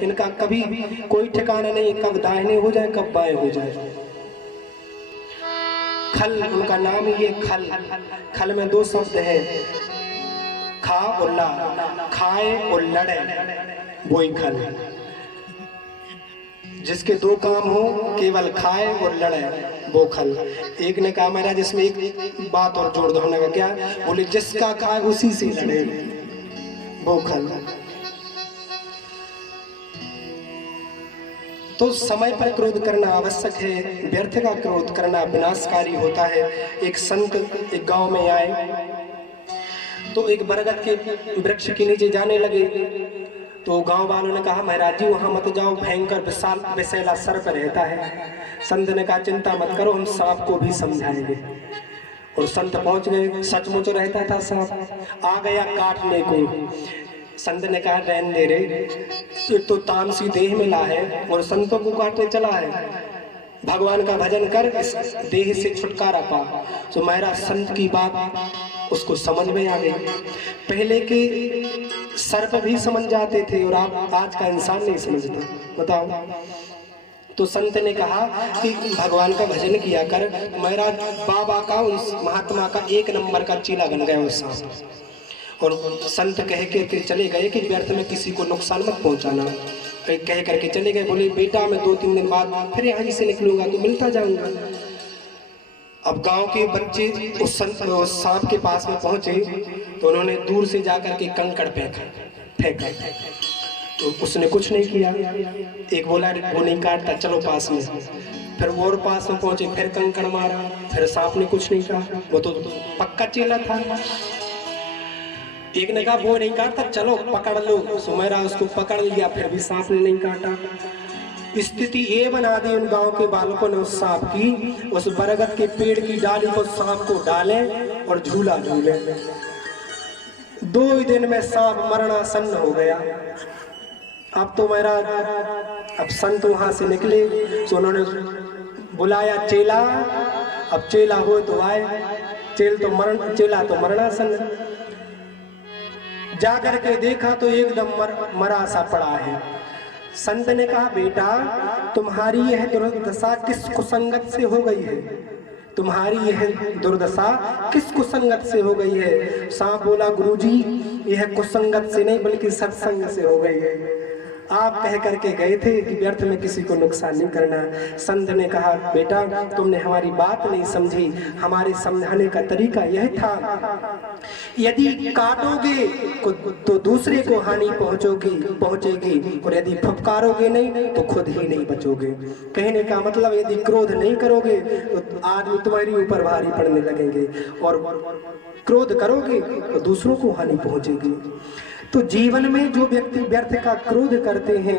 इनका कभी कोई ठिकाना नहीं, कब दाहिने हो जाए कब बाएं हो जाए। खल उनका नाम ही है, खल। खल में दो शब्द है, खा और ला, खाए और लड़े, वही खल। जिसके दो काम हो, केवल खाए और लड़े, वो खल। एक ने कहा महाराज इसमें एक बात और जोड़ दो, हमने कहा क्या? बोले जिसका खाए उसी से लड़े, वो खल। तो समय पर क्रोध करना आवश्यक है, व्यर्थ का क्रोध करना विनाशकारी होता है। एक संत एक गांव में आए तो एक बरगद के वृक्ष के नीचे जाने लगे। तो गांव वालों ने कहा महाराज जी वहां मत जाओ, भयंकर विशाल विषैला सर्प रहता है। संत ने कहा चिंता मत करो, हम सांप को भी समझाएंगे। और संत पहुंच गए, सचमुच रहता था सांप, आ गया काटने को। संत ने कहा रहने दे रे, एक तो तामसी देह में ला है और संतों को काटने चला है, भगवान का भजन कर, इस देह से छुटकारा पा। तो मेरा संत की बात उसको समझ में आ गई। पहले के सर्प भी समझ जाते थे और आप आज का इंसान नहीं समझता, बताओ। तो संत ने कहा कि भगवान का भजन किया कर। मेरा बाबा का, उस महात्मा का 1 नंबर का चीला बन गया उस सांप। और संत कह के चले गए कि व्यर्थ में किसी को नुकसान मत पहुंचाना, कह करके चले गए। बोले बेटा मैं 2-3 दिन बाद फिर यहाँ से निकलूंगा तो मिलता जाऊंगा। अब गांव के बच्चे उस सांप के पास में पहुंचे तो उन्होंने दूर से जाकर के कंकड़ फेंका, तो उसने कुछ नहीं किया। एक बोला वो नहीं काटता, चलो पास में। फिर वो और पास में पहुंचे, फिर कंकड़ मारा, फिर सांप ने कुछ नहीं कहा, वो तो पक्का चेला था। एक ने कहा वो नहीं काटता, चलो पकड़ लो। सुमेरा उसको पकड़ लिया, फिर भी सांप ने नहीं काटा। स्थिति ये बना दी उन गांव के बालकों ने उस सांप की, उस बरगद के पेड़ की डाली को सांप को डाले और झूला झूले। 2 दिन में सांप मरणासन्न हो गया। अब तो मेरा अब संत वहां से निकले तो उन्होंने बुलाया चेला। अब चेला हो तो आए, चेला तो मरणासन्न। जाकर के देखा तो एकदम मरा सा पड़ा है। संत ने कहा बेटा तुम्हारी यह दुर्दशा किस कुसंगत से हो गई है? तुम्हारी यह दुर्दशा किस कुसंगत से हो गई है? सांप बोला गुरुजी यह कुसंगत से नहीं बल्कि सत्संग से हो गई है। आप कह करके गए थे कि व्यर्थ में किसी को नुकसान नहीं करना। संत ने कहा बेटा तुमने हमारी बात नहीं समझी, हमारे समझाने का तरीका यह था यदि काटोगे तो दूसरे को हानि पहुंचेगी और यदि फुफकारोगे नहीं तो खुद ही नहीं बचोगे। कहने का मतलब यदि क्रोध नहीं करोगे तो आदमी तुम्हारी ऊपर भारी पड़ने लगेंगे और क्रोध करोगे तो दूसरों को हानि पहुंचेगी। तो जीवन में जो व्यक्ति व्यर्थ का क्रोध करते हैं